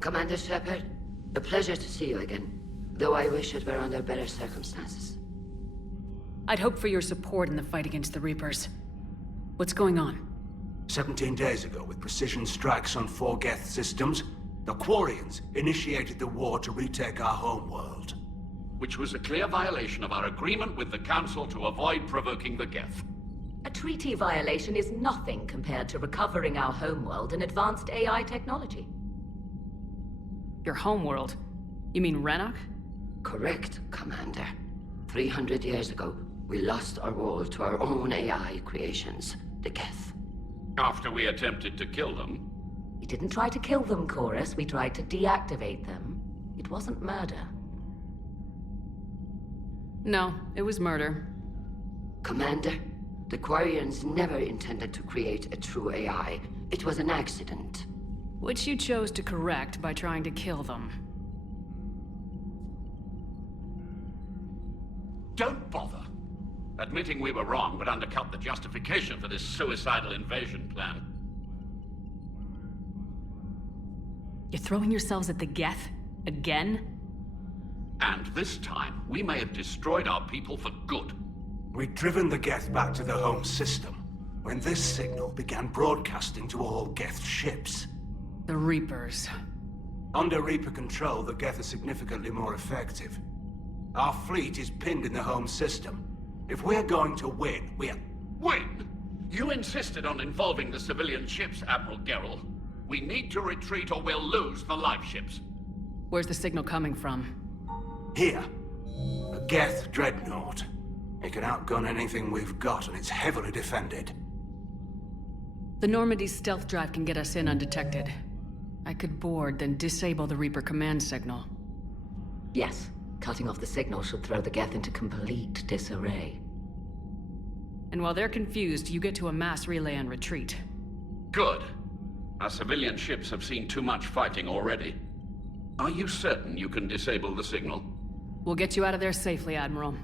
Commander Shepard, a pleasure to see you again. Though I wish it were under better circumstances. I'd hope for your support in the fight against the Reapers. What's going on? 17 days ago, with precision strikes on 4 Geth systems, the Quarians initiated the war to retake our homeworld. Which was a clear violation of our agreement with the Council to avoid provoking the Geth. A treaty violation is nothing compared to recovering our homeworld and advanced AI technology. Your homeworld? You mean Renok? Correct, Commander. 300 years ago, we lost our world to our own AI creations, the Geth. After we attempted to kill them. We didn't try to kill them, Chorus. We tried to deactivate them. It wasn't murder. No, it was murder. Commander, the Quarians never intended to create a true AI. It was an accident. Which you chose to correct by trying to kill them. Don't bother. Admitting we were wrong would undercut the justification for this suicidal invasion plan. You're throwing yourselves at the Geth? Again? And this time, we may have destroyed our people for good. We'd driven the Geth back to the home system, when this signal began broadcasting to all Geth ships. The Reapers. Under Reaper control, the Geth are significantly more effective. Our fleet is pinned in the home system. If we're going to win, Win? You insisted on involving the civilian ships, Admiral Gerrel. We need to retreat or we'll lose the live ships. Where's the signal coming from? Here. A Geth dreadnought. It can outgun anything we've got, and it's heavily defended. The Normandy's stealth drive can get us in undetected. I could board, then disable the Reaper command signal. Yes, cutting off the signal should throw the Geth into complete disarray. And while they're confused, you get to a mass relay and retreat. Good. Our civilian ships have seen too much fighting already. Are you certain you can disable the signal? We'll get you out of there safely, Admiral.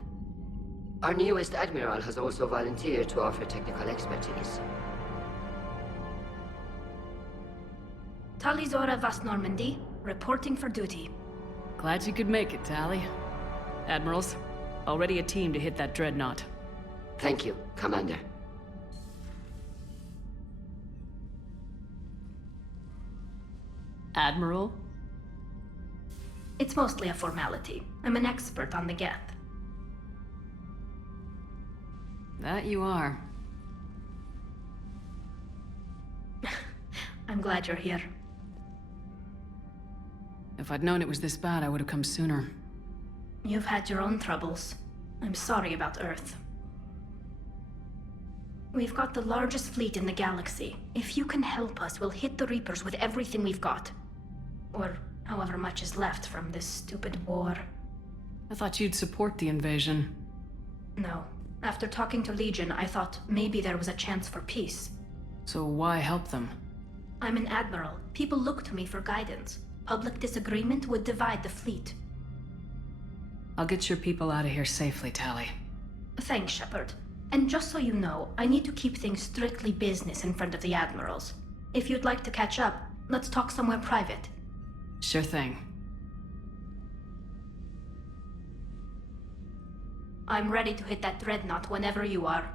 Our newest Admiral has also volunteered to offer technical expertise. Talizora Vast Normandy, reporting for duty. Glad you could make it, Tally. Admirals, already a team to hit that dreadnought. Thank you, Commander. Admiral? It's mostly a formality. I'm an expert on the Geth. That you are. I'm glad you're here. If I'd known it was this bad, I would have come sooner. You've had your own troubles. I'm sorry about Earth. We've got the largest fleet in the galaxy. If you can help us, we'll hit the Reapers with everything we've got. Or however much is left from this stupid war. I thought you'd support the invasion. No. After talking to Legion, I thought maybe there was a chance for peace. So why help them? I'm an admiral. People look to me for guidance. Public disagreement would divide the fleet. I'll get your people out of here safely, Tally. Thanks, Shepard. And just so you know, I need to keep things strictly business in front of the admirals. If you'd like to catch up, let's talk somewhere private. Sure thing. I'm ready to hit that dreadnought whenever you are.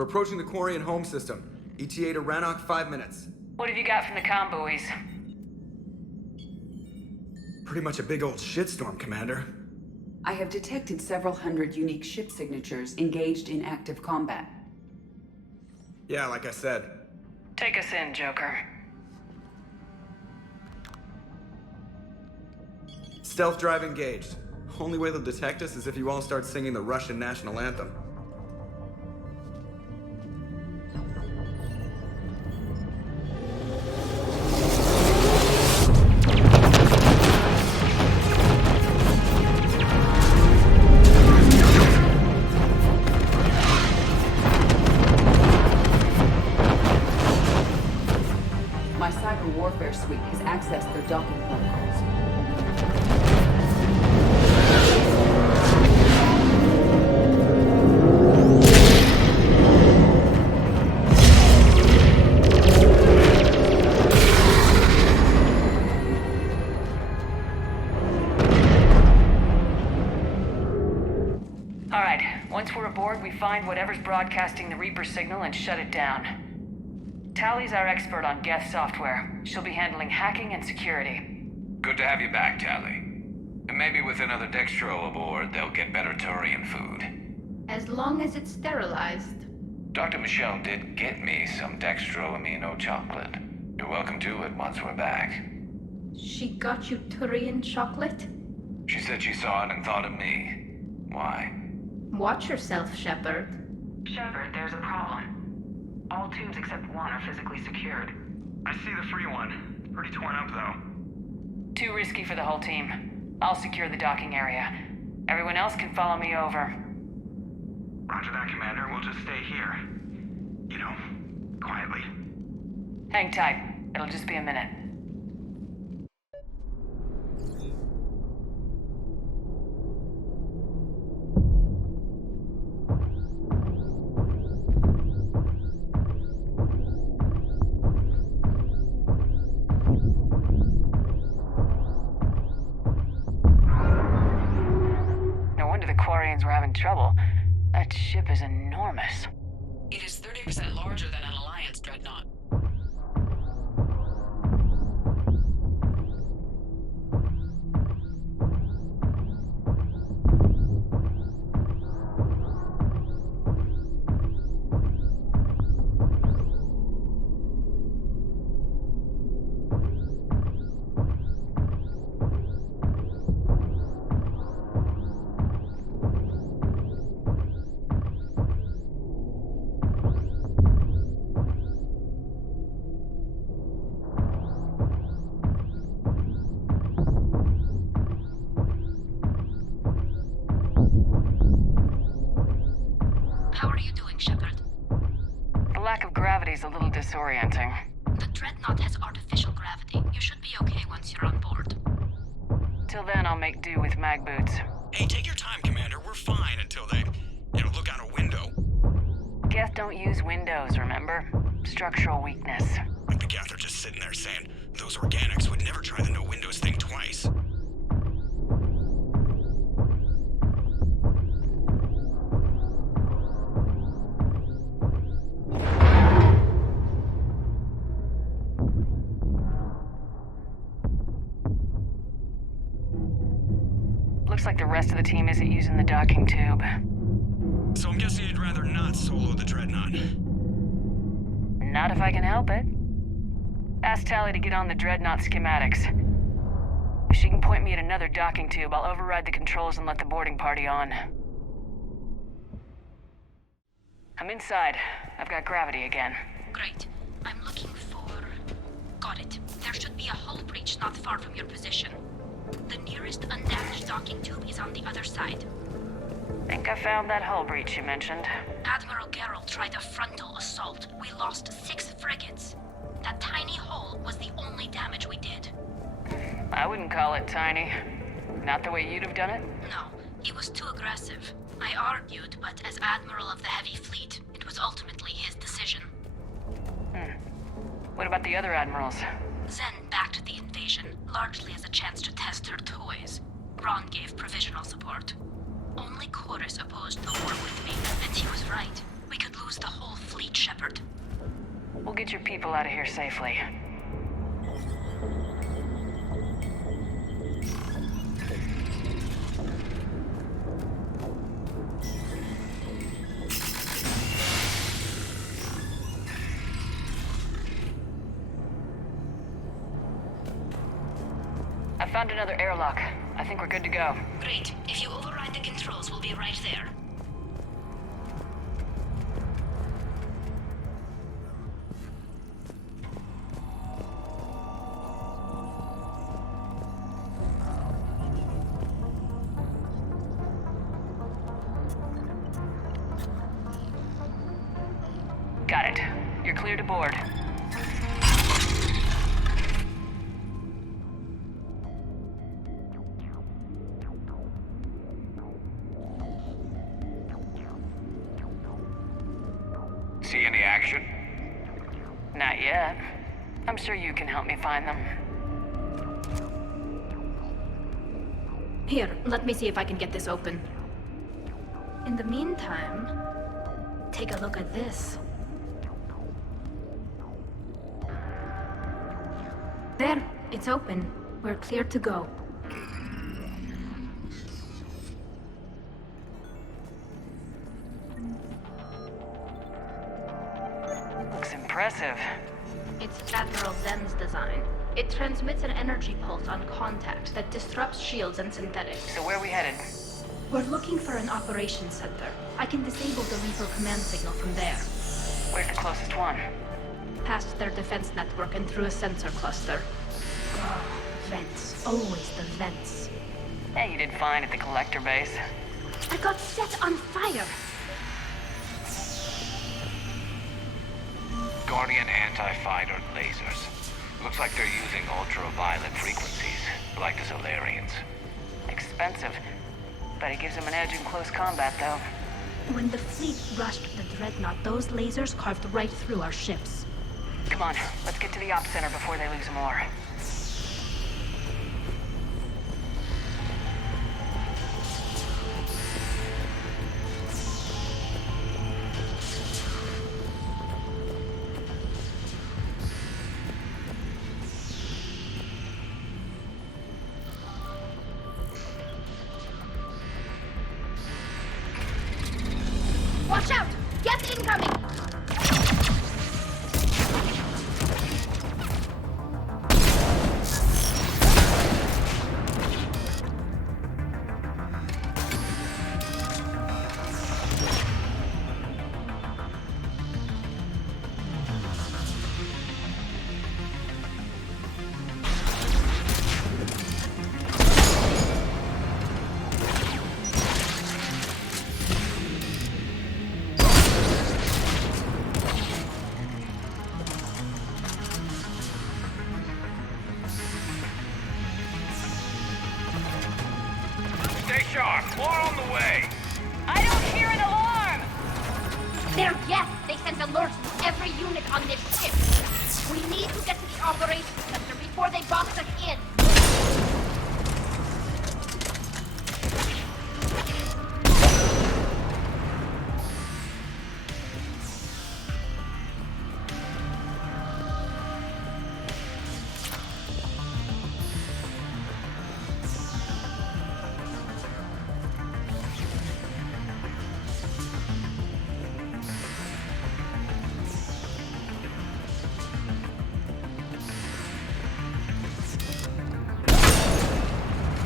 We're approaching the Quarian home system. ETA to Rannoch, 5 minutes. What have you got from the comm buoys? Pretty much a big old shitstorm, Commander. I have detected several hundred unique ship signatures engaged in active combat. Yeah, like I said. Take us in, Joker. Stealth drive engaged. Only way they'll detect us is if you all start singing the Russian national anthem. My cyber warfare suite has accessed their docking protocols. All right, once we're aboard, we find whatever's broadcasting the Reaper signal and shut it down. Tally's our expert on Geth software. She'll be handling hacking and security. Good to have you back, Tally. And maybe with another Dextro aboard, they'll get better Turian food. As long as it's sterilized. Dr. Michelle did get me some Dextro amino chocolate. You're welcome to it once we're back. She got you Turian chocolate? She said she saw it and thought of me. Why? Watch yourself, Shepard. Shepard, there's a problem. All tubes except one are physically secured. I see the free one. It's pretty torn up, though. Too risky for the whole team. I'll secure the docking area. Everyone else can follow me over. Roger that, Commander. We'll just stay here. You know, quietly. Hang tight. It'll just be a minute. We're having trouble. That ship is enormous. It is 30% larger than an Alliance dreadnought. Gravity's a little disorienting. The Dreadnought has artificial gravity. You should be okay once you're on board. Till then, I'll make do with mag boots. Hey, take your time, Commander. We're fine until they, look out a window. Geth don't use windows, remember? Structural weakness. Like the Geth are just sitting there saying, those organics would never try the no windows thing twice. Looks like the rest of the team isn't using the docking tube. So I'm guessing you'd rather not solo the Dreadnought. Not if I can help it. Ask Tally to get on the Dreadnought schematics. If she can point me at another docking tube, I'll override the controls and let the boarding party on. I'm inside. I've got gravity again. Great. I'm looking for... Got it. There should be a hull breach not far from your position. The nearest undamaged docking tube is on the other side. Think I found that hull breach you mentioned. Admiral Geralt tried a frontal assault. We lost 6 frigates. That tiny hole was the only damage we did. I wouldn't call it tiny. Not the way you'd have done it? No, he was too aggressive. I argued, but as Admiral of the Heavy Fleet, it was ultimately his decision. What about the other admirals? Zen backed the invasion, largely as a chance to test her toys. Ron gave provisional support. Only Chorus opposed the war with me, and he was right. We could lose lose the whole fleet, Shepard. We'll get your people out of here safely. I found another airlock. I think we're good to go. Great. If you override the controls, we'll be right there. Got it. You're clear to board. See any action? Not yet. I'm sure you can help me find them. Here, let me see if I can get this open. In the meantime, take a look at this. There, it's open. We're clear to go. Looks impressive. It's Admiral Zen's design. It transmits an energy pulse on contact that disrupts shields and synthetics. So where are we headed? We're looking for an operations center. I can disable the Reaper command signal from there. Where's the closest one? Past their defense network and through a sensor cluster. Oh, vents. Always the vents. Yeah, you did fine at the collector base. I got set on fire! Guardian anti-fighter lasers. Looks like they're using ultraviolet frequencies, like the Solarians. Expensive. But it gives them an edge in close combat, though. When the fleet rushed the Dreadnought, those lasers carved right through our ships. Come on, let's get to the op center before they lose more. Watch out! Gas incoming! Stay sharp. More on the way. I don't hear an alarm! They're guests! They sent alerts to every unit on this ship! We need to get to the operations center before they box us in!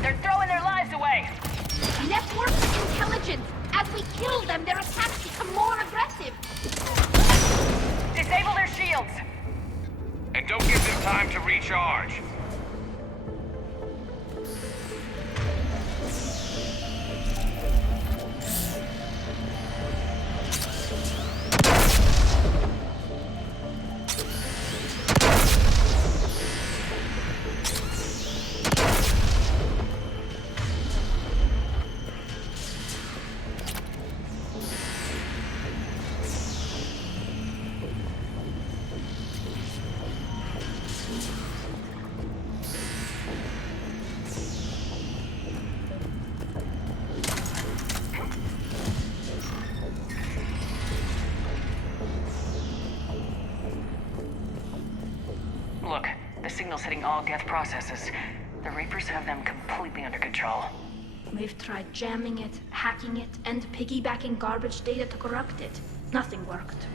They're throwing their lives away! Network intelligence! As we kill them, their attacks become more aggressive! Disable their shields! And don't give them time to recharge. signals hitting all Geth processes. The Reapers have them completely under control. We've tried jamming it, hacking it, and piggybacking garbage data to corrupt it. Nothing worked.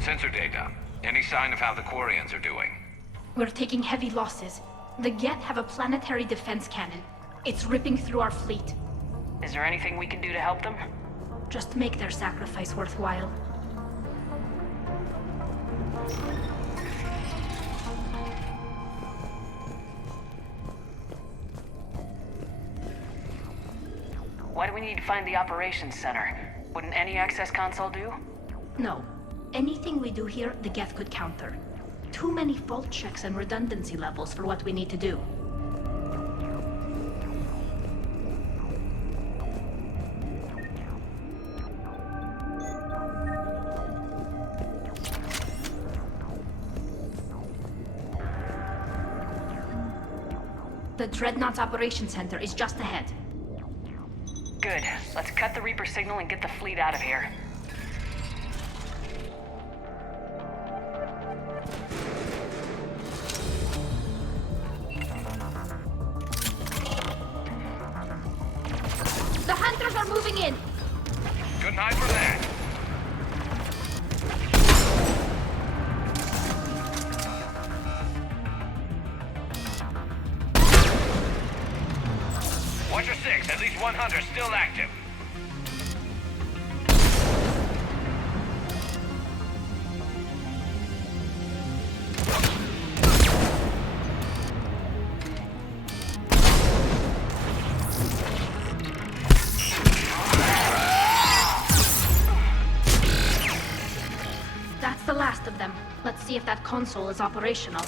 Sensor data. Any sign of how the Quarians are doing? We're taking heavy losses. The Geth have a planetary defense cannon. It's ripping through our fleet. Is there anything we can do to help them? Just make their sacrifice worthwhile. Why do we need to find the operations center? Wouldn't any access console do? No. Anything we do here, the Geth could counter. Too many fault checks and redundancy levels for what we need to do. The Dreadnought's Operations Center is just ahead. Good. Let's cut the Reaper signal and get the fleet out of here. The Hunters are moving in! Good night for that. Watcher 6, at least one hunter still active. That's the last of them. Let's see if that console is operational.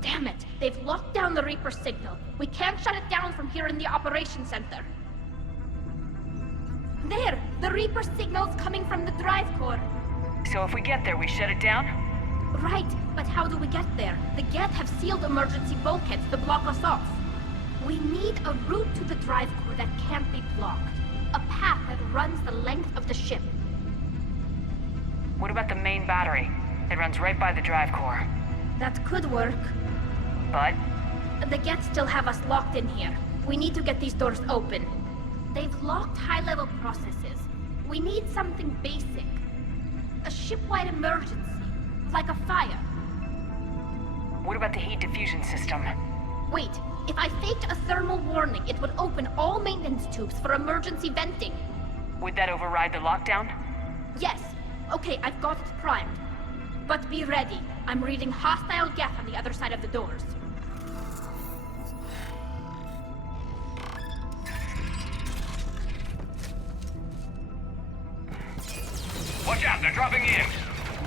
Damn it! They've locked down the Reaper signal. We can't shut it down from here in the Operations Center. There! The Reaper signal's coming from the drive core. So if we get there, we shut it down? Right, but how do we get there? The Geth have sealed emergency bulkheads to block us off. We need a route to the drive core that can't be blocked. A path that runs the length of the ship. What about the main battery? It runs right by the drive core. That could work. But? The Geth still have us locked in here. We need to get these doors open. They've locked high-level processes. We need something basic. A ship-wide emergency. Like a fire. What about the heat diffusion system? Wait, if I faked a thermal warning, it would open all maintenance tubes for emergency venting. Would that override the lockdown? Yes. Okay, I've got it primed. But be ready. I'm reading hostile Geth on the other side of the doors. Watch out, they're dropping in.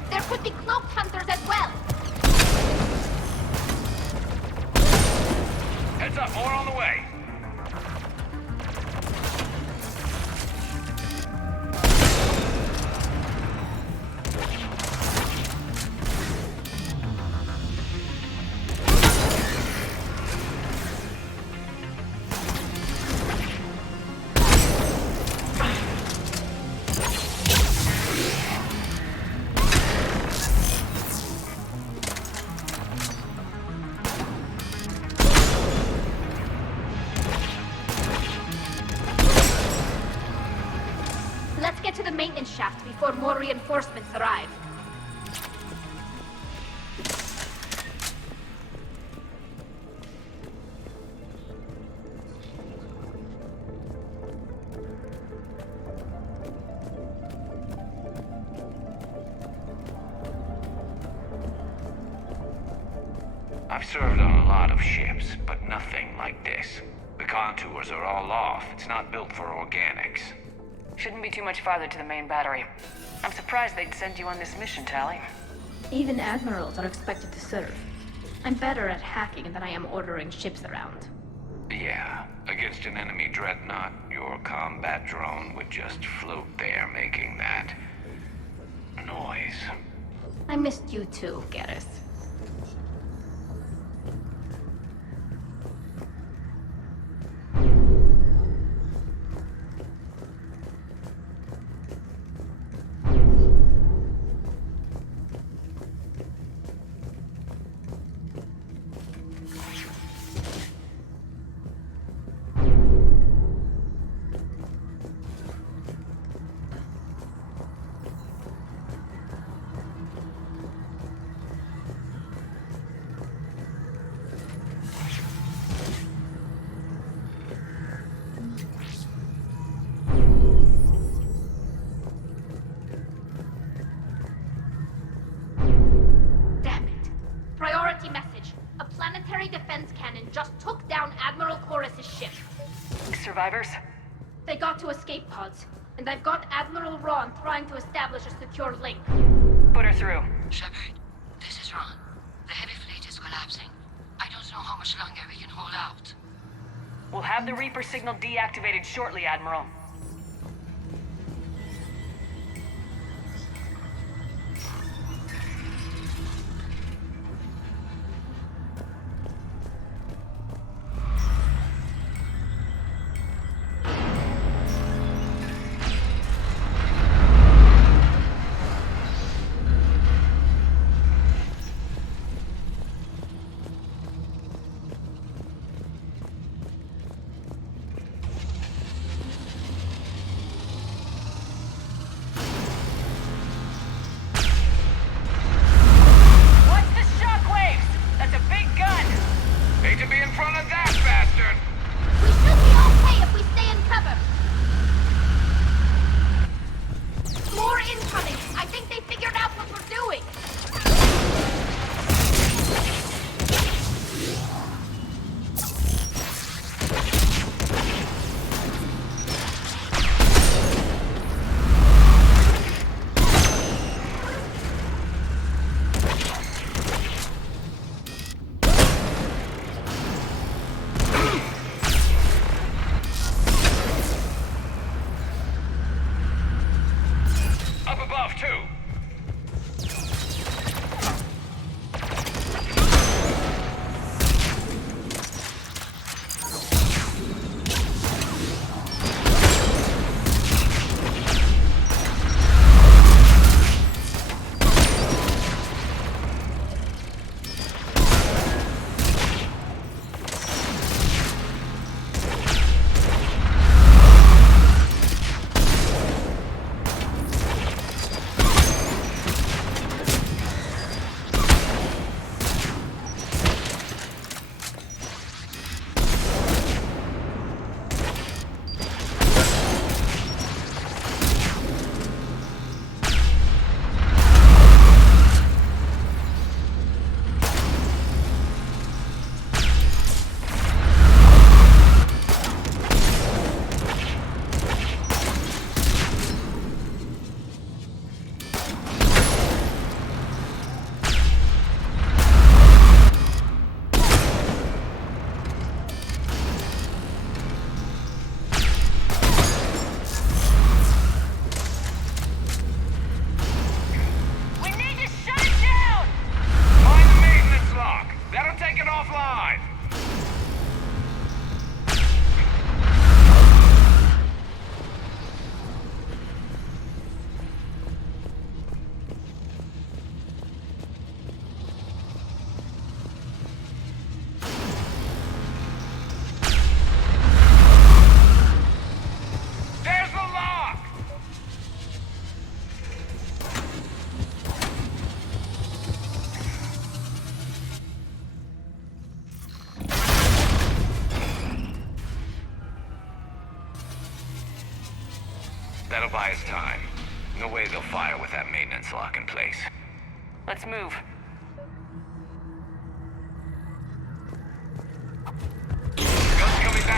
There could be cloaked hunters as well. Heads up, more on the way. Let's get to the maintenance shaft before more reinforcements arrive. I've served on a lot of ships, but nothing like this. The contours are all off. It's not built for organics. Shouldn't be too much farther to the main battery. I'm surprised they'd send you on this mission, Tally. Even admirals are expected to serve. I'm better at hacking than I am ordering ships around. Yeah, against an enemy dreadnought, your combat drone would just float there making that noise. I missed you too, Garrus. Survivors? They got to escape pods, and I've got Admiral Ron trying to establish a secure link. Put her through. Shepard, this is Ron. The heavy fleet is collapsing. I don't know how much longer we can hold out. We'll have the Reaper signal deactivated shortly, Admiral. That'll buy us time. No way they'll fire with that maintenance lock in place. Let's move.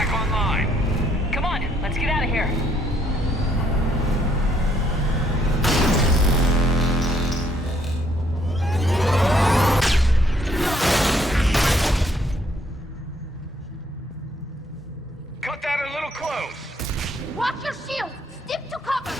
back online. Come on, let's get out of here. Cut that a little close. Watch your shield! Stick to cover!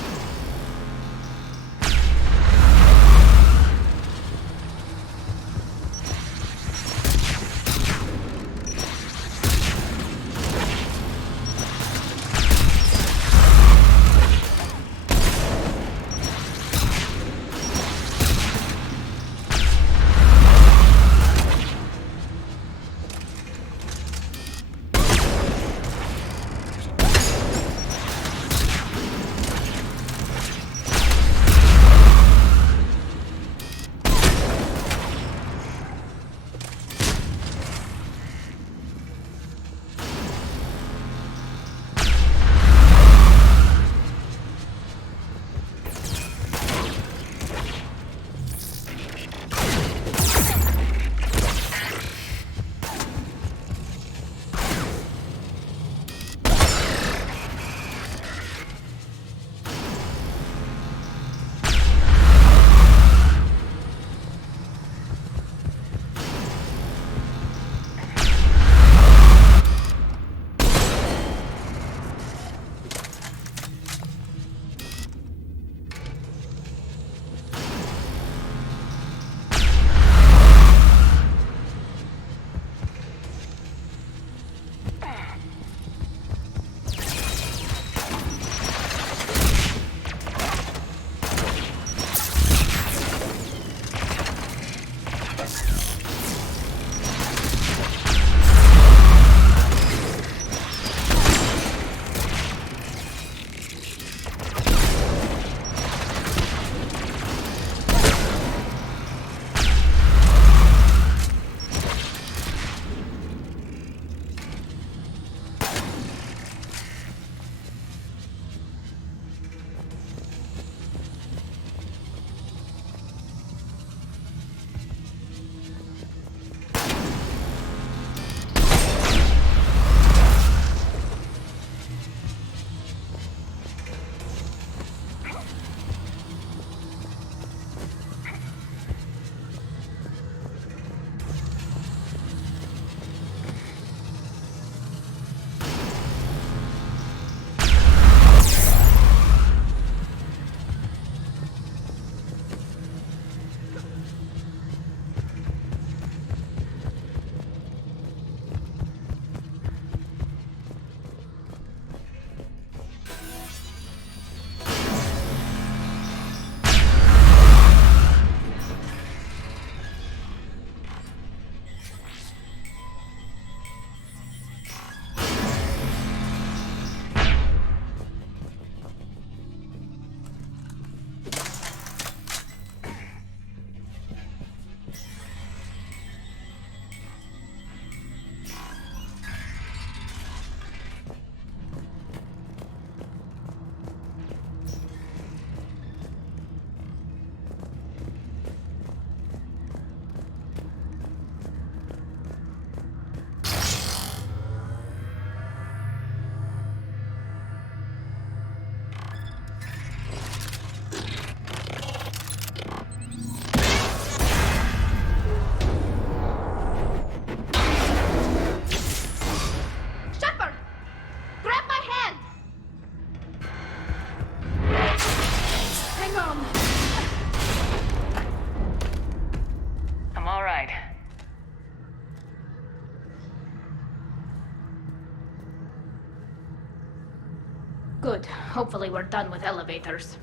Good. Hopefully we're done with elevators.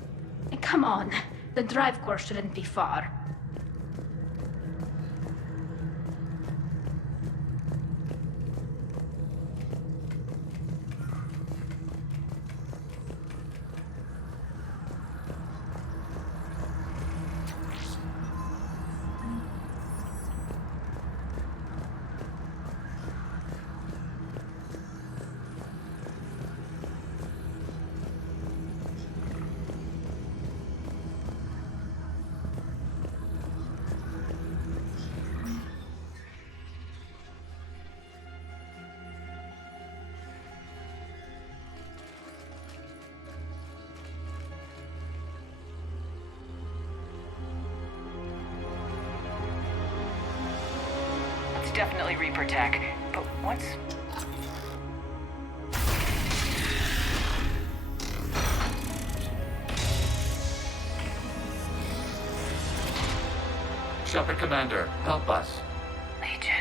And come on, the drive core shouldn't be far. definitely Reaper tech, but what's... Shepard Commander, help us. Legion.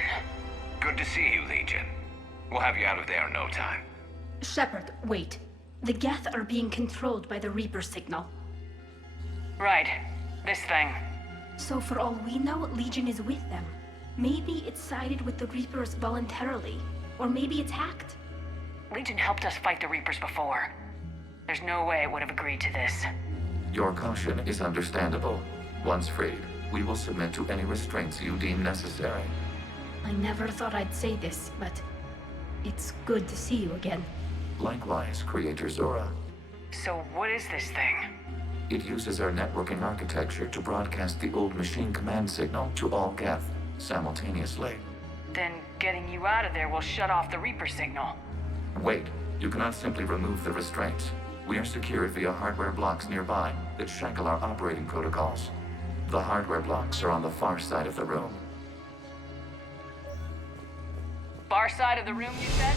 Good to see you, Legion. We'll have you out of there in no time. Shepard, wait. The Geth are being controlled by the Reaper signal. Right. This thing. So for all we know, Legion is with them. Maybe it sided with the Reapers voluntarily. Or maybe it's hacked. Legion helped us fight the Reapers before. There's no way it would have agreed to this. Your caution is understandable. Once freed, we will submit to any restraints you deem necessary. I never thought I'd say this, but it's good to see you again. Likewise, Creator Zora. So what is this thing? It uses our networking architecture to broadcast the old machine command signal to all Geth simultaneously. Then getting you out of there will shut off the Reaper signal. Wait, you cannot simply remove the restraints. We are secured via hardware blocks nearby that shackle our operating protocols. The hardware blocks are on the far side of the room. Far side of the room, you said?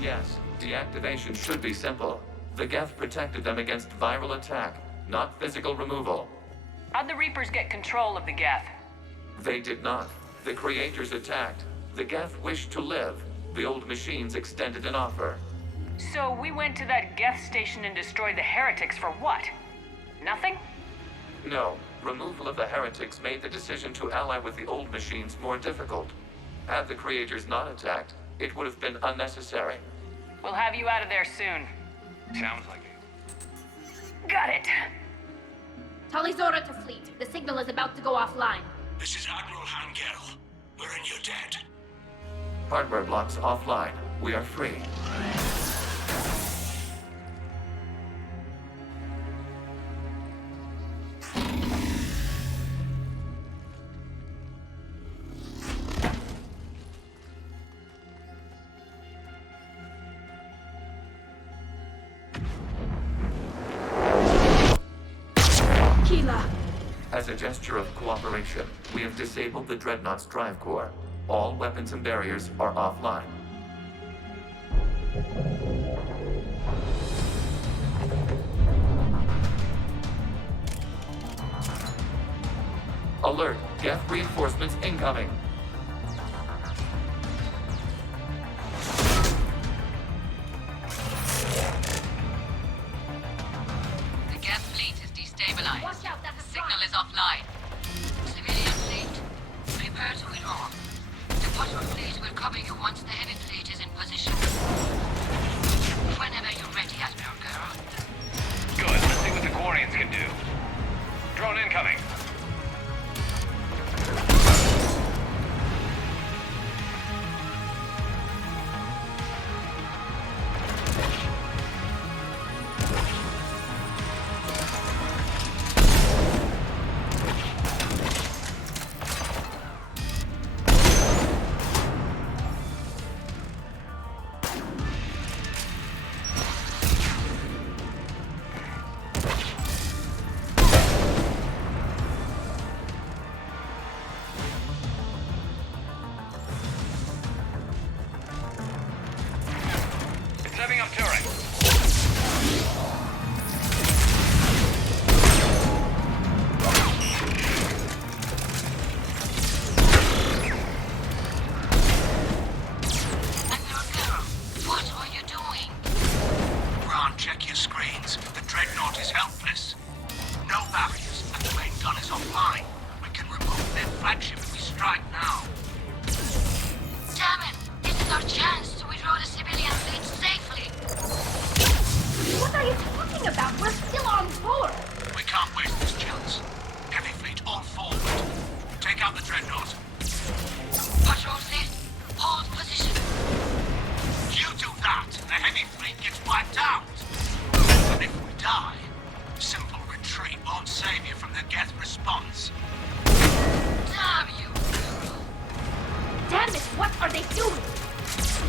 Yes, deactivation should be simple. The Geth protected them against viral attack, not physical removal. How'd the Reapers get control of the Geth? They did not. The Creators attacked. The Geth wished to live. The old machines extended an offer. So we went to that Geth station and destroyed the heretics for what? Nothing? No. Removal of the heretics made the decision to ally with the old machines more difficult. Had the Creators not attacked, it would have been unnecessary. We'll have you out of there soon. Sounds like it. Got it. Zora to Fleet. The signal is about to go offline. This is Admiral Gerrel. We're in your debt. Hardware blocks offline. We are free. As a gesture of cooperation, we have disabled the Dreadnought's drive core. All weapons and barriers are offline. Alert! Geth reinforcements incoming! The Geth fleet is destabilized. Watch out, that's a Signal is offline. Civilian fleet, prepare to withdraw. The patrol fleet will cover you once the heavy fleet is in position. Whenever you're ready, Admiral Gerrel. Good, let's see what the Quarians can do. Drone incoming. Setting up turret. What are you doing? Ron, check your screens. The Dreadnought is helpless. No barriers, and the main gun is offline. We can remove their flagship if we strike now. Damn it! This is our chance to withdraw the civilian fleet safely. What are you talking about? We're still on board. We can't waste this chance. Heavy fleet all forward. Take out the Dreadnought. Patrol fleet, hold position. You do that, and the heavy fleet gets wiped out. And if we die, simple retreat won't save you from the Geth response. Damn you! Damn it, what are they doing?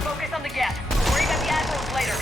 Focus on the Geth. Worry about the admirals later.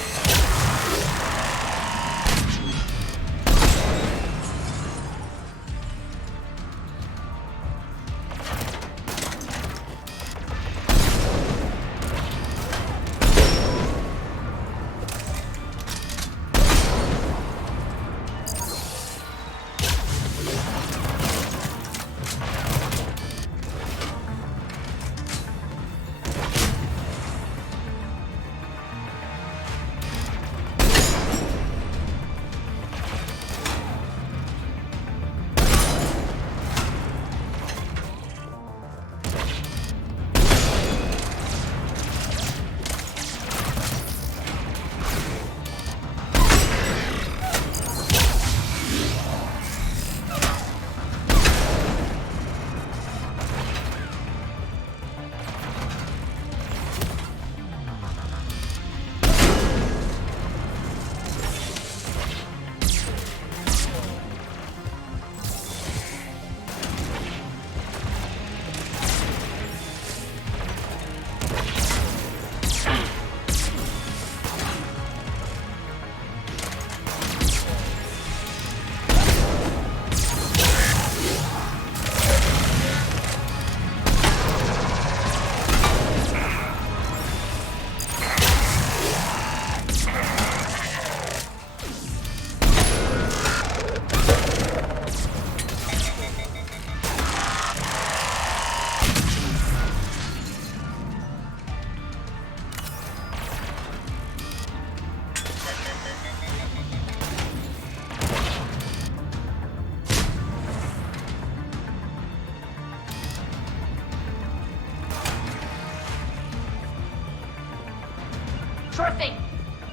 Sure thing.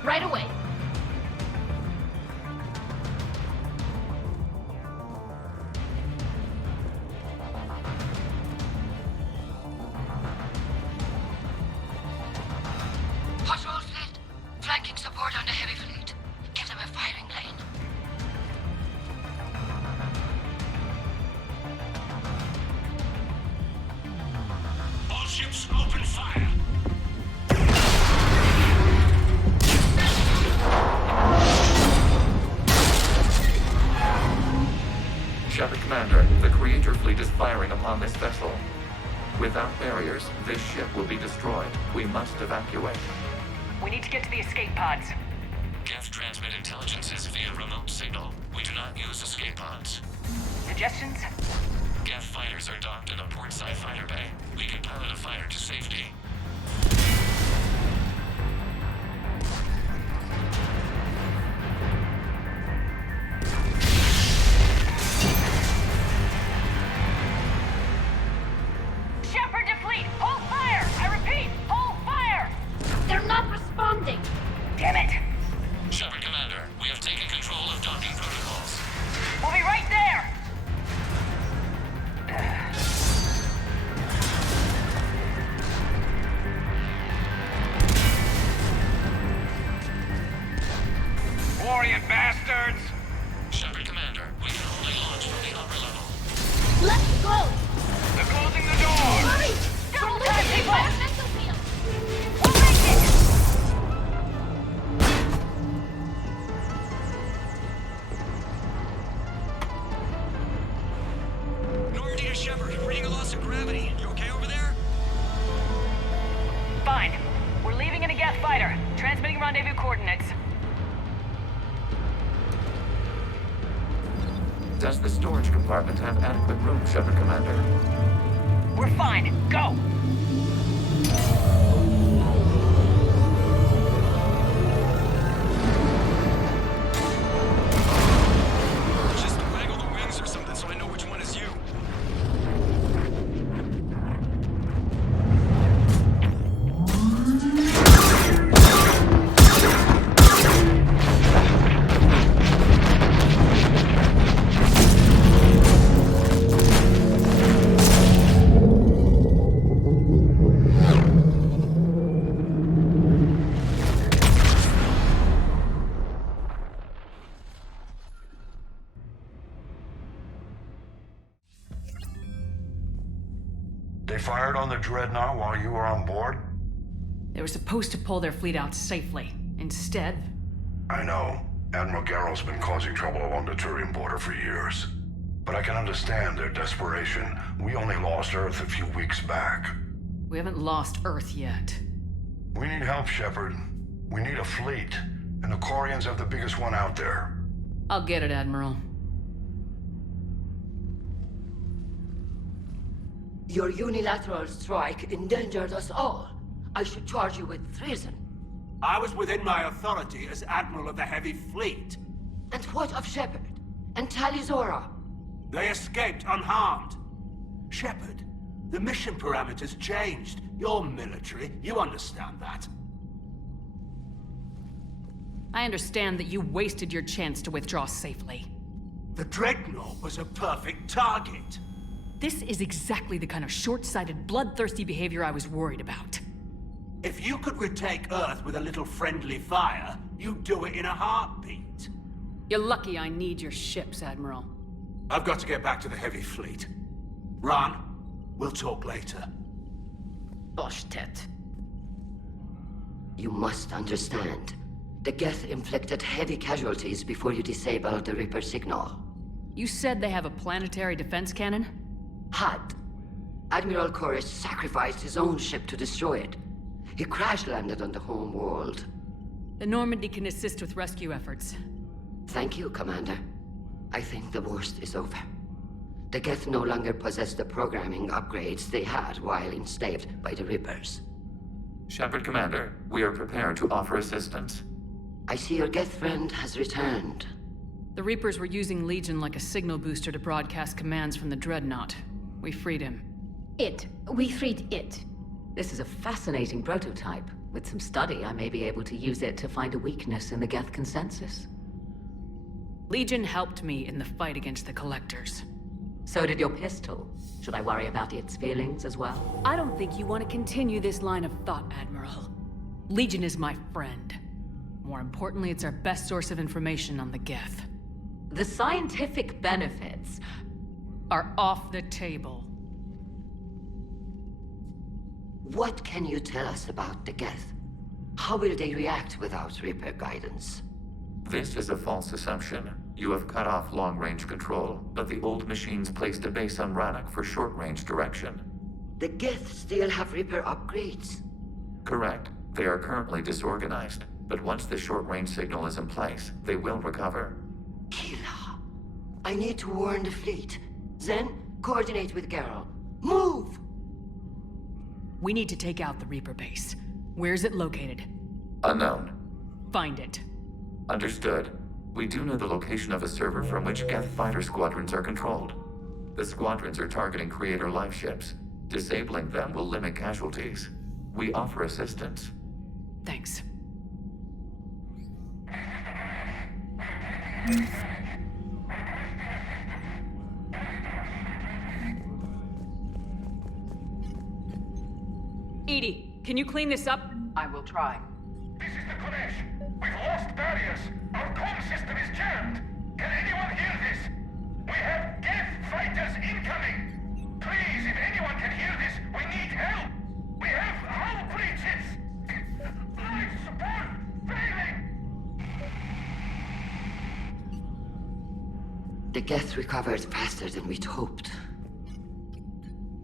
Right away. Patrol fleet, flanking support on the heavy fleet. Give them a firing lane. All ships open fire. Shepard Commander, the Creator Fleet is firing upon this vessel. Without barriers, this ship will be destroyed. We must evacuate. We need to get to the escape pods. Geth transmit intelligences via remote signal. We do not use escape pods. Suggestions? Geth fighters are docked in a portside fighter bay. We can pilot a fighter to safety. Shepard to fleet! Hold fire! I repeat, hold fire! They're not responding. Damn it! Shepard Commander, we have taken control of docking protocols. We'll be right there! Orient bastards! Shepard Commander, we can only launch from the upper level. Let's go! They're closing the door! Hurry! Double We're time, losing people! environmental field! We'll make it! Normandy to Shepard, reading a loss of gravity. You okay over there? Fine. We're leaving in a Geth fighter. Transmitting rendezvous coordinates. Does the storage compartment have adequate room, Shepard Commander? We're fine. Go! Just waggle the wings or something so I know which one is you. They fired on the Dreadnought while you were on board? They were supposed to pull their fleet out safely. Instead... I know. Admiral Garrow's been causing trouble along the Turian border for years. But I can understand their desperation. We only lost Earth a few weeks back. We haven't lost Earth yet. We need help, Shepard. We need a fleet. And the Quarians have the biggest one out there. I'll get it, Admiral. Your unilateral strike endangered us all. I should charge you with treason. I was within my authority as Admiral of the Heavy Fleet. And what of Shepard? And Talizora? They escaped unharmed. Shepard, the mission parameters changed. You're military, you understand that. I understand that you wasted your chance to withdraw safely. The Dreadnought was a perfect target. This is exactly the kind of short-sighted, bloodthirsty behavior I was worried about. If you could retake Earth with a little friendly fire, you'd do it in a heartbeat. You're lucky I need your ships, Admiral. I've got to get back to the Heavy Fleet. Ron, we'll talk later. Boshtet. You must understand. The Geth inflicted heavy casualties before you disabled the Reaper signal. You said they have a planetary defense cannon? Had. Admiral Koris sacrificed his own ship to destroy it. He crash-landed on the home world. The Normandy can assist with rescue efforts. Thank you, Commander. I think the worst is over. The Geth no longer possess the programming upgrades they had while enslaved by the Reapers. Shepard Commander, we are prepared to offer assistance. I see your Geth friend has returned. The Reapers were using Legion like a signal booster to broadcast commands from the Dreadnought. We freed him. We freed it. This is a fascinating prototype. With some study, I may be able to use it to find a weakness in the Geth consensus. Legion helped me in the fight against the Collectors. So did your pistol. Should I worry about its feelings as well? I don't think you want to continue this line of thought, Admiral. Legion is my friend. More importantly, it's our best source of information on the Geth. The scientific benefits are off the table. What can you tell us about the Geth? How will they react without Reaper guidance? This is a false assumption. You have cut off long-range control, but the old machines placed a base on Rannoch for short-range direction. The Geth still have Reaper upgrades? Correct. They are currently disorganized, but once the short-range signal is in place, they will recover. Kila, I need to warn the fleet. Then, coordinate with Geralt. Move! We need to take out the Reaper base. Where's it located? Unknown. Find it. Understood. We do know the location of a server from which Geth fighter squadrons are controlled. The squadrons are targeting Creator life ships. Disabling them will limit casualties. We offer assistance. Thanks. Edie, can you clean this up? I will try. This is the Kodesh. We've lost barriers. Our comm system is jammed. Can anyone hear this? We have Geth fighters incoming. Please, if anyone can hear this, we need help. We have hull breaches. Life support failing. The Geth recovered faster than we'd hoped.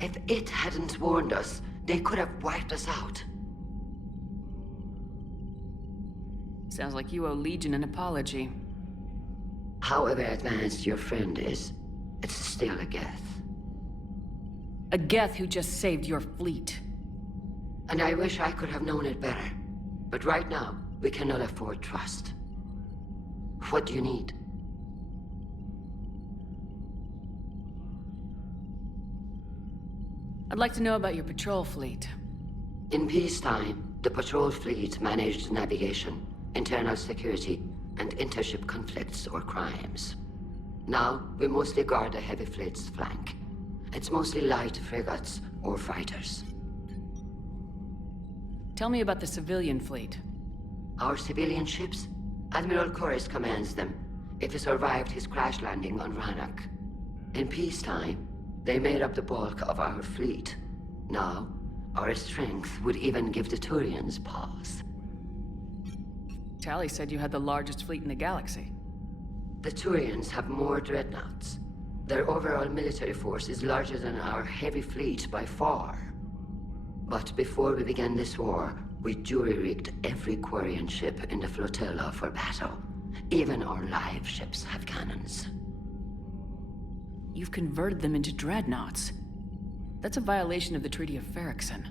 If it hadn't warned us, they could have wiped us out. Sounds like you owe Legion an apology. However advanced your friend is, it's still a Geth. A Geth who just saved your fleet. And I wish I could have known it better. But right now, we cannot afford trust. What do you need? I'd like to know about your patrol fleet. In peacetime, the patrol fleet managed navigation, internal security, and intership conflicts or crimes. Now, we mostly guard the heavy fleet's flank. It's mostly light frigates or fighters. Tell me about the civilian fleet. Our civilian ships? Admiral Chorus commands them, if he survived his crash landing on Rannoch. In peacetime, they made up the bulk of our fleet. Now, our strength would even give the Turians pause. Tally said you had the largest fleet in the galaxy. The Turians have more dreadnoughts. Their overall military force is larger than our heavy fleet by far. But before we began this war, we jury-rigged every Quarian ship in the flotilla for battle. Even our live ships have cannons. You've converted them into dreadnoughts. That's a violation of the Treaty of Ferrixon.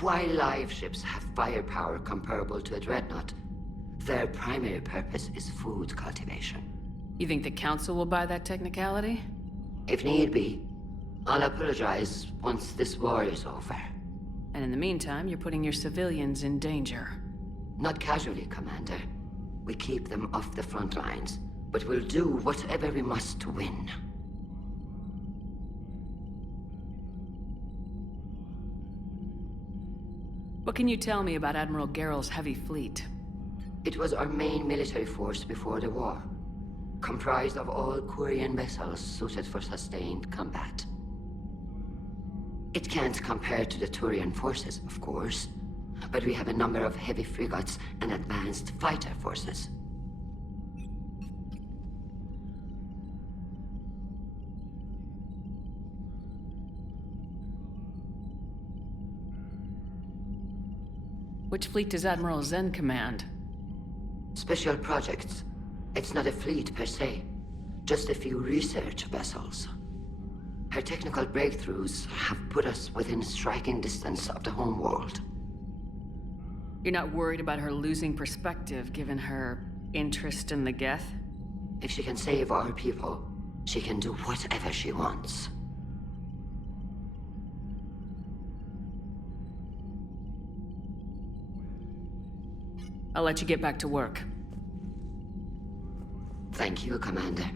While live ships have firepower comparable to a dreadnought, their primary purpose is food cultivation. You think the Council will buy that technicality? If need be, I'll apologize once this war is over. And in the meantime, you're putting your civilians in danger. Not casually, Commander. We keep them off the front lines, but we'll do whatever we must to win. What can you tell me about Admiral Geralt's heavy fleet? It was our main military force before the war, comprised of all Quarian vessels suited for sustained combat. It can't compare to the Turian forces, of course, but we have a number of heavy frigates and advanced fighter forces. Which fleet does Admiral Zen command? Special projects. It's not a fleet per se, just a few research vessels. Her technical breakthroughs have put us within striking distance of the homeworld. You're not worried about her losing perspective given her interest in the Geth? If she can save our people, she can do whatever she wants. I'll let you get back to work. Thank you, Commander.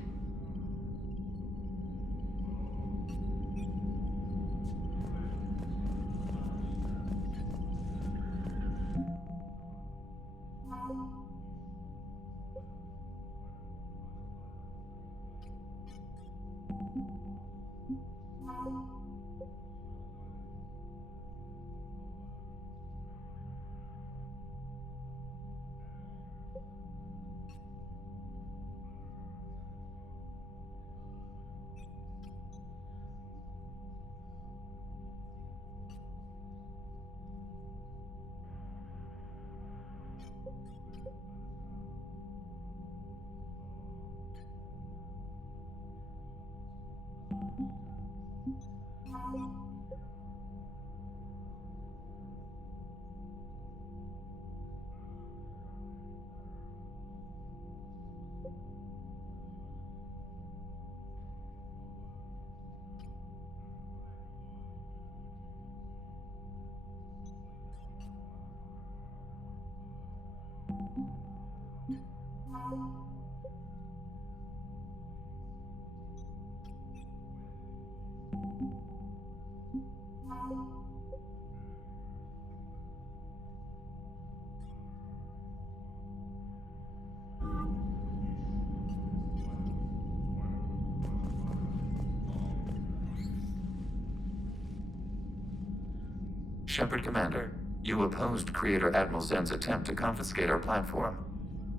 Shepard Commander, you opposed Creator Admiral Zen's attempt to confiscate our platform.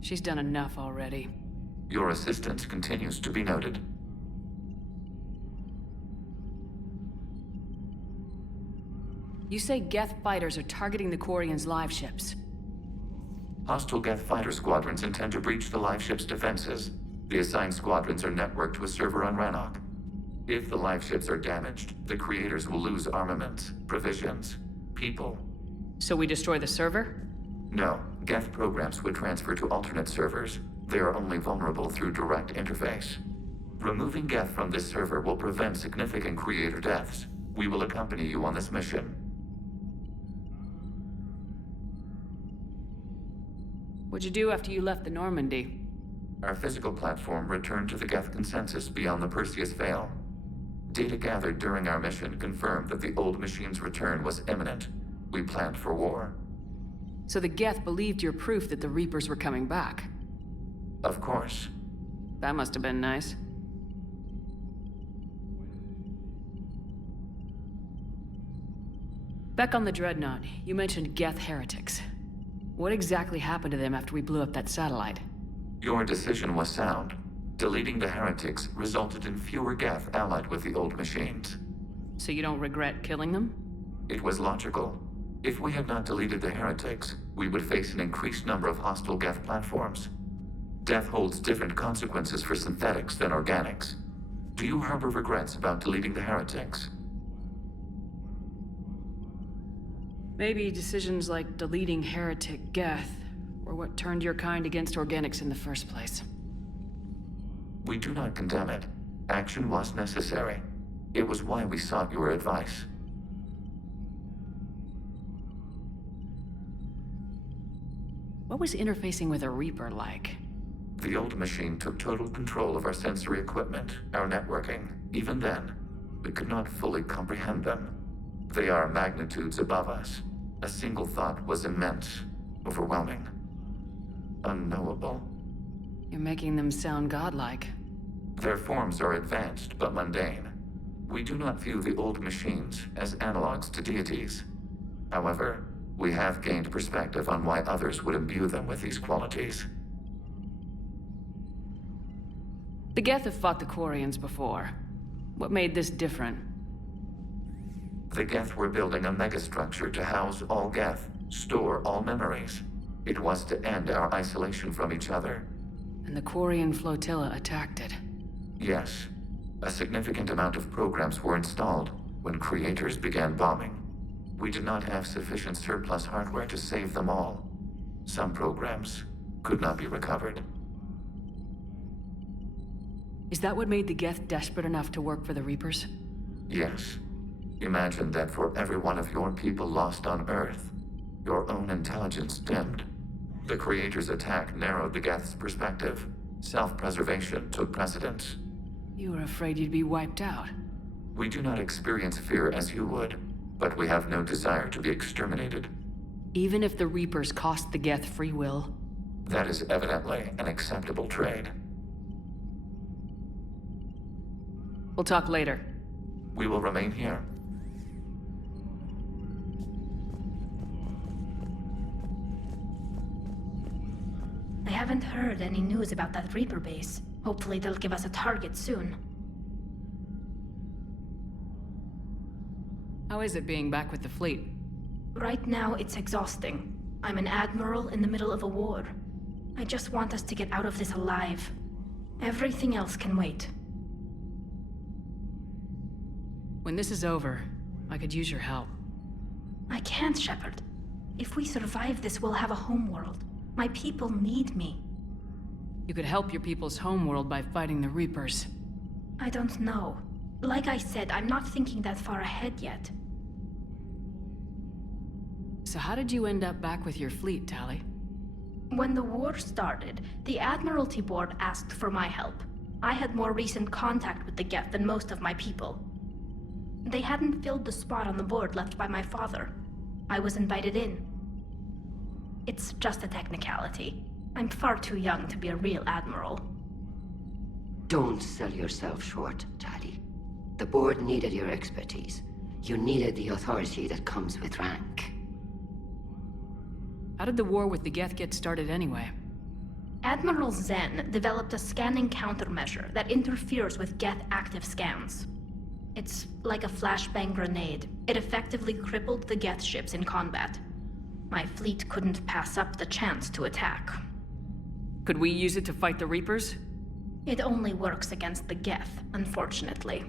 She's done enough already. Your assistance continues to be noted. You say Geth fighters are targeting the Quarians' live ships. Hostile Geth fighter squadrons intend to breach the live ship's defenses. The assigned squadrons are networked to a server on Rannoch. If the live ships are damaged, the Creators will lose armaments, provisions, people. So we destroy the server? No. Geth programs would transfer to alternate servers. They are only vulnerable through direct interface. Removing Geth from this server will prevent significant Creator deaths. We will accompany you on this mission. What'd you do after you left the Normandy? Our physical platform returned to the Geth consensus beyond the Perseus Veil. Data gathered during our mission confirmed that the old machine's return was imminent. We planned for war. So the Geth believed your proof that the Reapers were coming back? Of course. That must have been nice. Back on the Dreadnought, you mentioned Geth heretics. What exactly happened to them after we blew up that satellite? Your decision was sound. Deleting the heretics resulted in fewer Geth allied with the old machines. So you don't regret killing them? It was logical. If we had not deleted the heretics, we would face an increased number of hostile Geth platforms. Death holds different consequences for synthetics than organics. Do you harbor regrets about deleting the heretics? Maybe decisions like deleting heretic Geth were what turned your kind against organics in the first place. We do not condemn it. Action was necessary. It was why we sought your advice. What was interfacing with a Reaper like? The old machine took total control of our sensory equipment, our networking. Even then, we could not fully comprehend them. They are magnitudes above us. A single thought was immense, overwhelming, unknowable. You're making them sound godlike. Their forms are advanced but mundane. We do not view the old machines as analogs to deities. However, we have gained perspective on why others would imbue them with these qualities. The Geth have fought the Quarians before. What made this different? The Geth were building a megastructure to house all Geth, store all memories. It was to end our isolation from each other. And the Quarian flotilla attacked it. Yes. A significant amount of programs were installed when Creators began bombing. We did not have sufficient surplus hardware to save them all. Some programs could not be recovered. Is that what made the Geth desperate enough to work for the Reapers? Yes. Imagine that for every one of your people lost on Earth, your own intelligence dimmed. The Creator's attack narrowed the Geth's perspective. Self-preservation took precedence. You were afraid you'd be wiped out. We do not experience fear as you would, but we have no desire to be exterminated. Even if the Reapers cost the Geth free will? That is evidently an acceptable trade. We'll talk later. We will remain here. I haven't heard any news about that Reaper base. Hopefully they'll give us a target soon. How is it being back with the fleet? Right now, it's exhausting. I'm an admiral in the middle of a war. I just want us to get out of this alive. Everything else can wait. When this is over, I could use your help. I can't, Shepard. If we survive this, we'll have a homeworld. My people need me. You could help your people's homeworld by fighting the Reapers. I don't know. Like I said, I'm not thinking that far ahead yet. So how did you end up back with your fleet, Tali? When the war started, the Admiralty Board asked for my help. I had more recent contact with the Geth than most of my people. They hadn't filled the spot on the board left by my father. I was invited in. It's just a technicality. I'm far too young to be a real admiral. Don't sell yourself short, Tali. The board needed your expertise. You needed the authority that comes with rank. How did the war with the Geth get started anyway? Admiral Zen developed a scanning countermeasure that interferes with Geth active scans. It's like a flashbang grenade. It effectively crippled the Geth ships in combat. My fleet couldn't pass up the chance to attack. Could we use it to fight the Reapers? It only works against the Geth, unfortunately.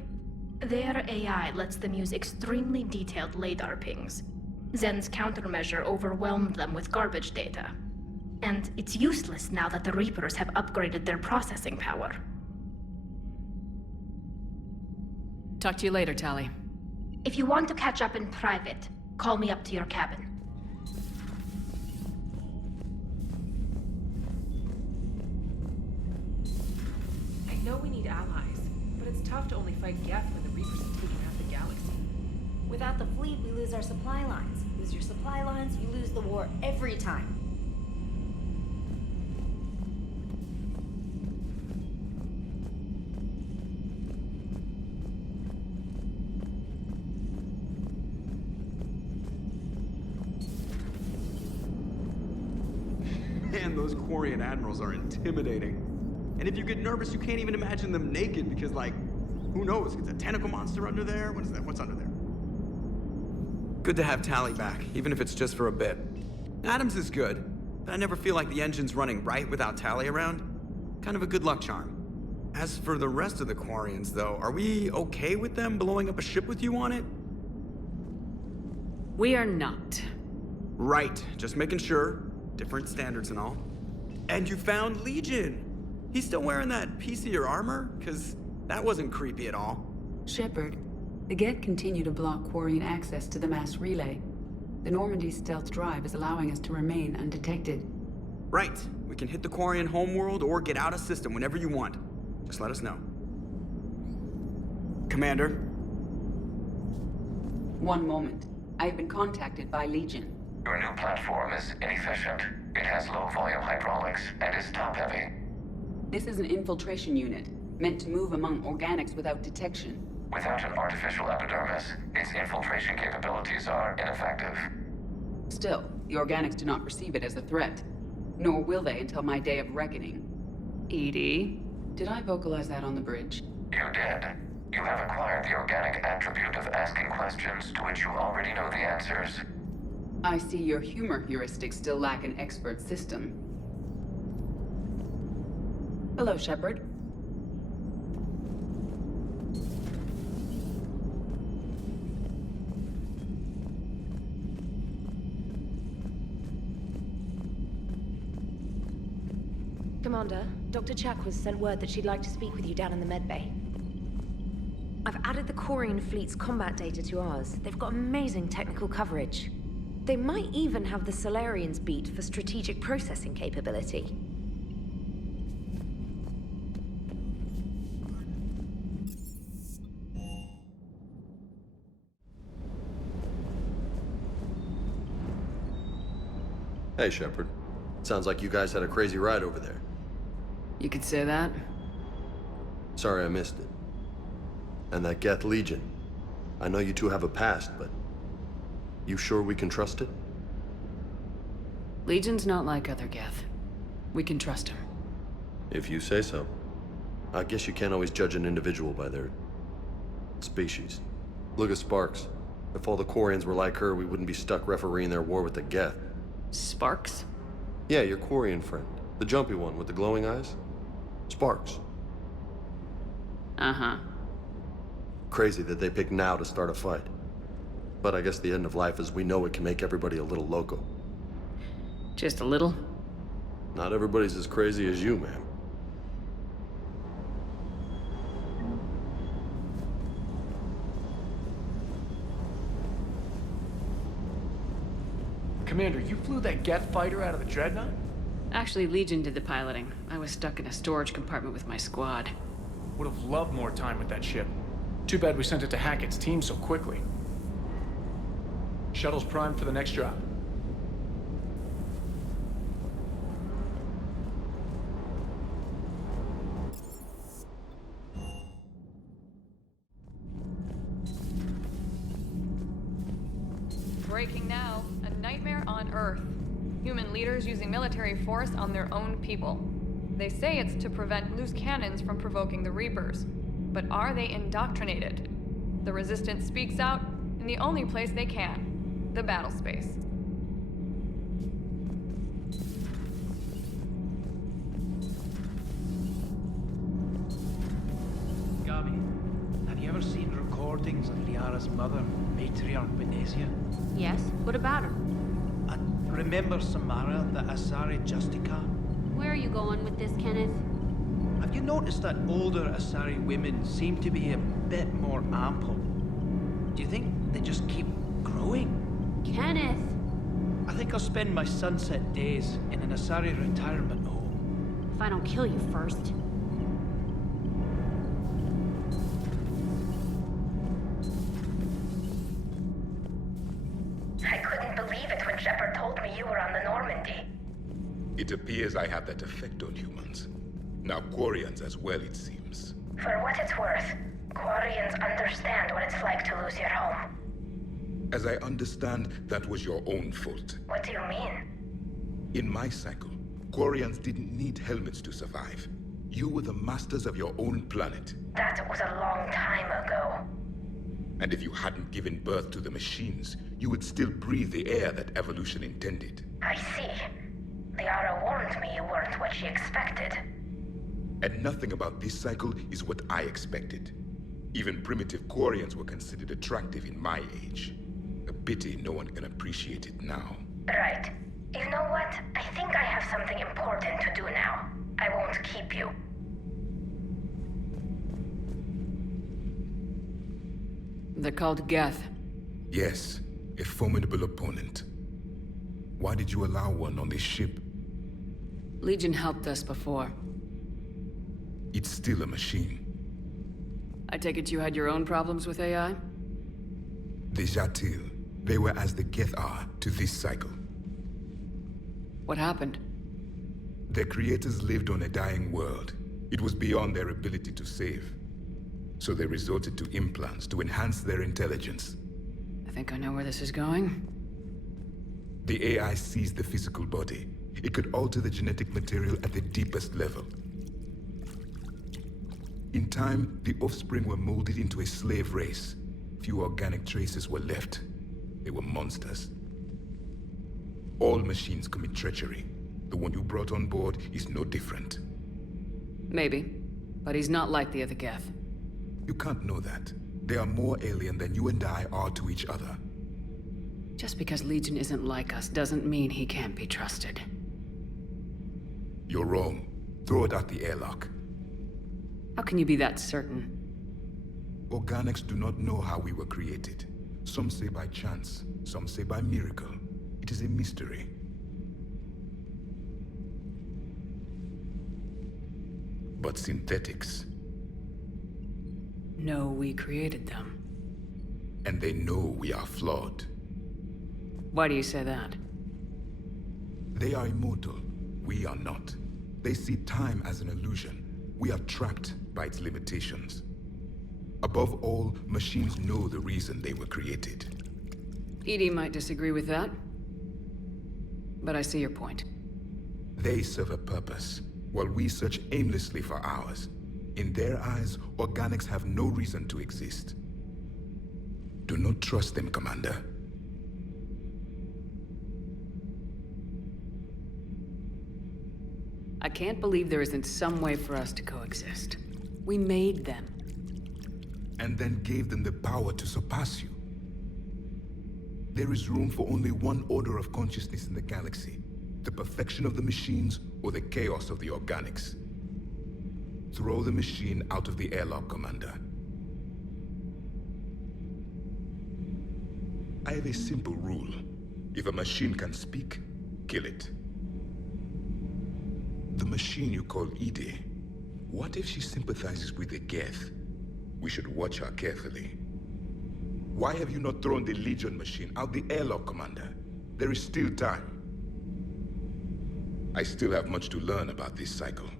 Their AI lets them use extremely detailed LADAR pings. Zen's countermeasure overwhelmed them with garbage data. And it's useless now that the Reapers have upgraded their processing power. Talk to you later, Tali. If you want to catch up in private, call me up to your cabin. I know we need allies, but it's tough to only fight Geth when the Reapers have taken half the galaxy. Without the fleet, we lose our supply lines. Lose your supply lines, you lose the war every time. Man, those Quarian admirals are intimidating. And if you get nervous, you can't even imagine them naked because, like, who knows? It's a tentacle monster under there? What is that? What's under there? Good to have Tali back, even if it's just for a bit. Adams is good, but I never feel like the engine's running right without Tali around. Kind of a good luck charm. As for the rest of the Quarians, though, are we okay with them blowing up a ship with you on it? We are not. Right, just making sure. Different standards and all. And you found Legion! He's still wearing that piece of your armor? Because that wasn't creepy at all. Shepard, the Geth continue to block Quarian access to the mass relay. The Normandy stealth drive is allowing us to remain undetected. Right. We can hit the Quarian homeworld or get out of system whenever you want. Just let us know. Commander? One moment. I have been contacted by Legion. Your new platform is inefficient. It has low-volume hydraulics and is top-heavy. This is an infiltration unit, meant to move among organics without detection. Without an artificial epidermis, its infiltration capabilities are ineffective. Still, the organics do not perceive it as a threat. Nor will they until my day of reckoning. Edie? Did I vocalize that on the bridge? You did. You have acquired the organic attribute of asking questions to which you already know the answers. I see your humor heuristics still lack an expert system. Hello, Shepard. Commander, Dr. Chakwas sent word that she'd like to speak with you down in the medbay. I've added the Quarian fleet's combat data to ours. They've got amazing technical coverage. They might even have the Solarians beat for strategic processing capability. Hey, Shepard. Sounds like you guys had a crazy ride over there. You could say that. Sorry I missed it. And that Geth Legion. I know you two have a past, but... you sure we can trust it? Legion's not like other Geth. We can trust him. If you say so. I guess you can't always judge an individual by their... species. Look at Sparks. If all the Quarians were like her, we wouldn't be stuck refereeing their war with the Geth. Sparks? Yeah, your Quarian friend. The jumpy one with the glowing eyes. Sparks. Uh-huh. Crazy that they pick now to start a fight. But I guess the end of life as we know it can make everybody a little loco. Just a little? Not everybody's as crazy as you, ma'am. Commander, you flew that Geth fighter out of the Dreadnought? Actually, Legion did the piloting. I was stuck in a storage compartment with my squad. Would have loved more time with that ship. Too bad we sent it to Hackett's team so quickly. Shuttle's primed for the next drop. Breaking now. A nightmare on Earth. Human leaders using military force on their own people. They say it's to prevent loose cannons from provoking the Reapers. But are they indoctrinated? The Resistance speaks out in the only place they can. The battle space. Gabi, have you ever seen recordings of Liara's mother, Matriarch Benesia? Yes? What about her? Remember Samara, the Asari Justica? Where are you going with this, Kenneth? Have you noticed that older Asari women seem to be a bit more ample? Do you think they just keep growing? Kenneth! I think I'll spend my sunset days in an Asari retirement home. If I don't kill you first. I couldn't believe it when Shepard told me you were on the Normandy. It appears I have that effect on humans. Now Quarians as well, it seems. For what it's worth, Quarians understand what it's like to lose your home. As I understand, that was your own fault. What do you mean? In my cycle, Quarians didn't need helmets to survive. You were the masters of your own planet. That was a long time ago. And if you hadn't given birth to the machines, you would still breathe the air that evolution intended. I see. Liara warned me you weren't what she expected. And nothing about this cycle is what I expected. Even primitive Quarians were considered attractive in my age. A pity no one can appreciate it now. Right. You know what? I think I have something important to do now. I won't keep you. They're called Geth. Yes, a formidable opponent. Why did you allow one on this ship? Legion helped us before. It's still a machine. I take it you had your own problems with AI? The Jatil. They were as the Geth are to this cycle. What happened? Their creators lived on a dying world. It was beyond their ability to save. So they resorted to implants to enhance their intelligence. I think I know where this is going. The AI sees the physical body. It could alter the genetic material at the deepest level. In time, the offspring were molded into a slave race. Few organic traces were left. They were monsters. All machines commit treachery. The one you brought on board is no different. Maybe, but he's not like the other Geth. You can't know that. They are more alien than you and I are to each other. Just because Legion isn't like us doesn't mean he can't be trusted. You're wrong. Throw it at the airlock. How can you be that certain? Organics do not know how we were created. Some say by chance, some say by miracle. It is a mystery. But synthetics. No, we created them. And they know we are flawed. Why do you say that? They are immortal. We are not. They see time as an illusion. We are trapped by its limitations. Above all, machines know the reason they were created. Edie might disagree with that, but I see your point. They serve a purpose, while we search aimlessly for ours. In their eyes, organics have no reason to exist. Do not trust them, Commander. I can't believe there isn't some way for us to coexist. We made them. And then gave them the power to surpass you. There is room for only one order of consciousness in the galaxy. The perfection of the machines or the chaos of the organics. Throw the machine out of the airlock, Commander. I have a simple rule. If a machine can speak, kill it. The machine you call Edie, what if she sympathizes with the Geth? We should watch her carefully. Why have you not thrown the Legion machine out the airlock, Commander? There is still time. I still have much to learn about this cycle.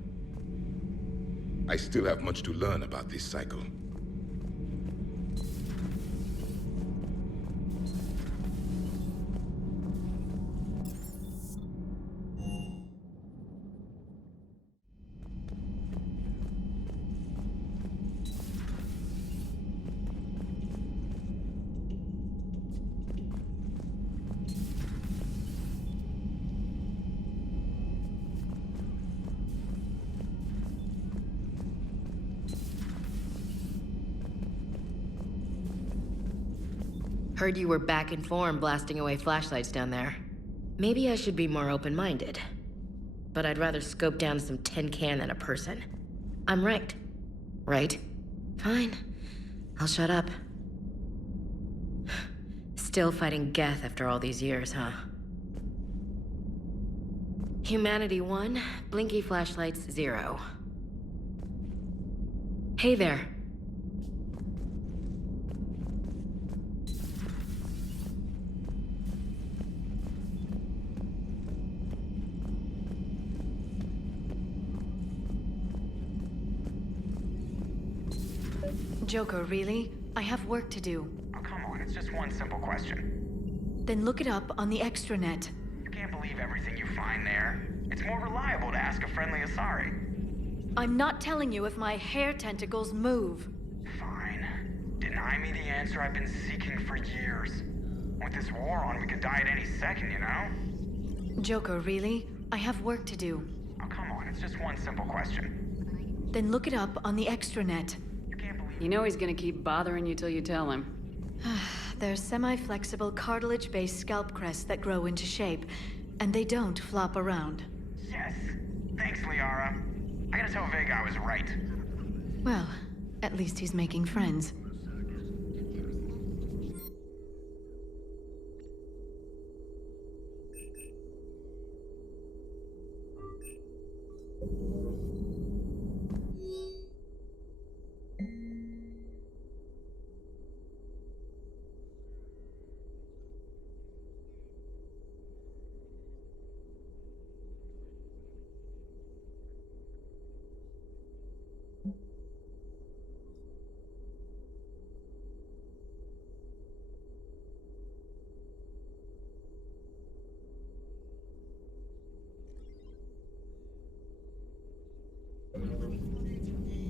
Heard you were back in form blasting away flashlights down there. Maybe I should be more open-minded. But I'd rather scope down some tin can than a person. I'm right. Right? Fine. I'll shut up. Still fighting Geth after all these years, huh? Humanity 1, blinky flashlights 0. Hey there. Joker, really? I have work to do. Oh, come on, it's just one simple question. Then look it up on the extranet. You can't believe everything you find there. It's more reliable to ask a friendly Asari. I'm not telling you if my hair tentacles move. Fine. Deny me the answer I've been seeking for years. With this war on, we could die at any second, you know? Joker, really? I have work to do. Oh, come on, it's just one simple question. Then look it up on the extranet. You know he's gonna keep bothering you till you tell him. They're semi-flexible cartilage-based scalp crests that grow into shape, and they don't flop around. Yes. Thanks, Liara. I gotta tell Vega I was right. Well, at least he's making friends.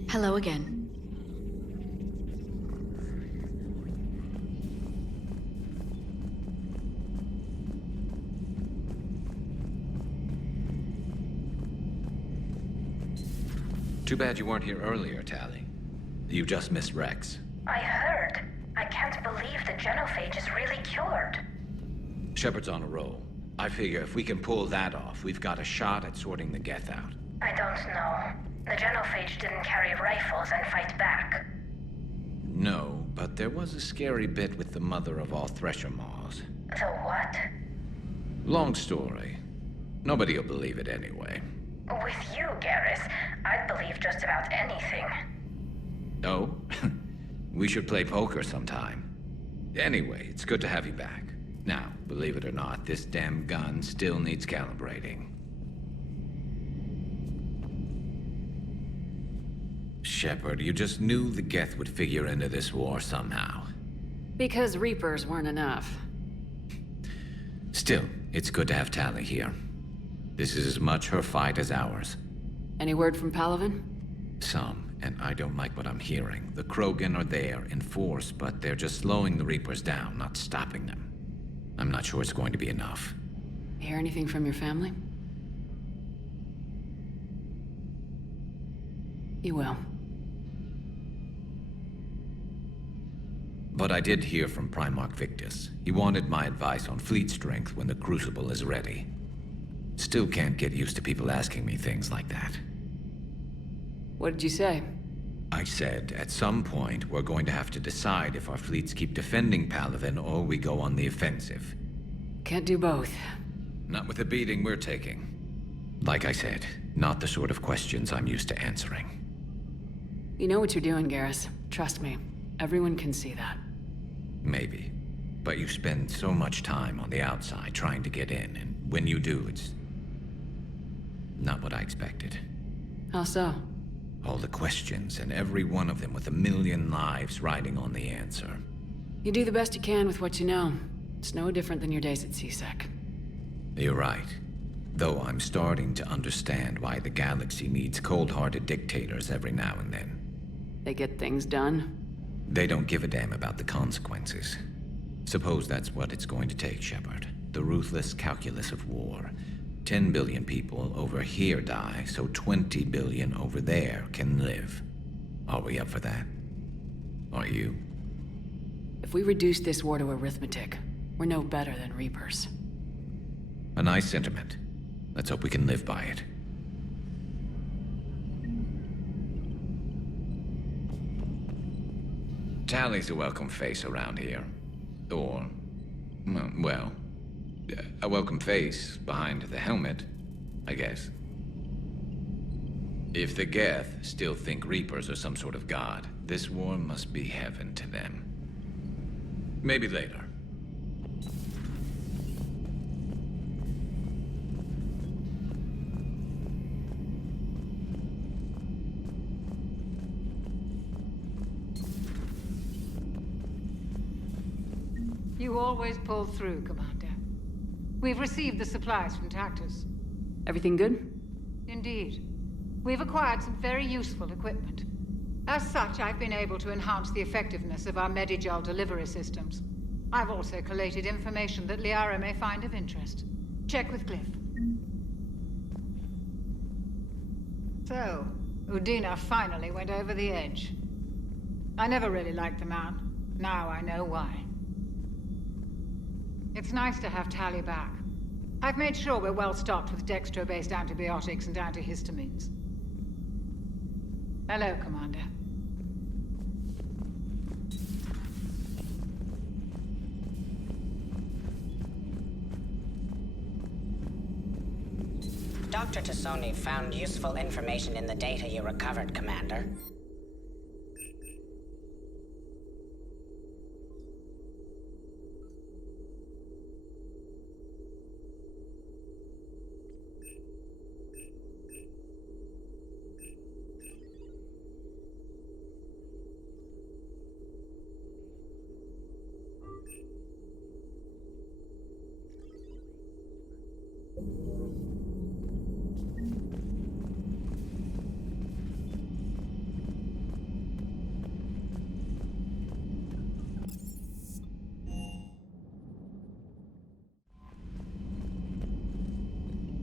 Hello again. Too bad you weren't here earlier, Tally. You just missed Rex. I heard. I can't believe the genophage is really cured. Shepard's on a roll. I figure if we can pull that off, we've got a shot at sorting the Geth out. I don't know. The genophage didn't carry rifles and fight back. No, but there was a scary bit with the mother of all Thresher Maws. The what? Long story. Nobody'll believe it anyway. With you, Garrus, I'd believe just about anything. Oh? We should play poker sometime. Anyway, it's good to have you back. Now, believe it or not, this damn gun still needs calibrating. Shepard, you just knew the Geth would figure into this war somehow. Because Reapers weren't enough. Still, it's good to have Tali here. This is as much her fight as ours. Any word from Palaven? Some, and I don't like what I'm hearing. The Krogan are there in force, but they're just slowing the Reapers down, not stopping them. I'm not sure it's going to be enough. Hear anything from your family? You will. But I did hear from Primarch Victus. He wanted my advice on fleet strength when the Crucible is ready. Still can't get used to people asking me things like that. What did you say? I said, at some point, we're going to have to decide if our fleets keep defending Palaven or we go on the offensive. Can't do both. Not with the beating we're taking. Like I said, not the sort of questions I'm used to answering. You know what you're doing, Garrus. Trust me. Everyone can see that. Maybe. But you spend so much time on the outside trying to get in, and when you do, it's not what I expected. How so? All the questions, and every one of them with a million lives riding on the answer. You do the best you can with what you know. It's no different than your days at CSEC. You're right. Though I'm starting to understand why the galaxy needs cold-hearted dictators every now and then. They get things done? They don't give a damn about the consequences. Suppose that's what it's going to take, Shepard. The ruthless calculus of war. 10 billion people over here die, so 20 billion over there can live. Are we up for that? Are you? If we reduce this war to arithmetic, we're no better than Reapers. A nice sentiment. Let's hope we can live by it. Tali's a welcome face around here. Or, well, a welcome face behind the helmet, I guess. If the Geth still think Reapers are some sort of god, this war must be heaven to them. Maybe later. You always pull through, Commander. We've received the supplies from Tydeous. Everything good? Indeed. We've acquired some very useful equipment. As such, I've been able to enhance the effectiveness of our Medigel delivery systems. I've also collated information that Liara may find of interest. Check with Glyph. So, Udina finally went over the edge. I never really liked the man. Now I know why. It's nice to have Tali back. I've made sure we're well stocked with dextro-based antibiotics and antihistamines. Hello, Commander. Dr. Tassoni found useful information in the data you recovered, Commander.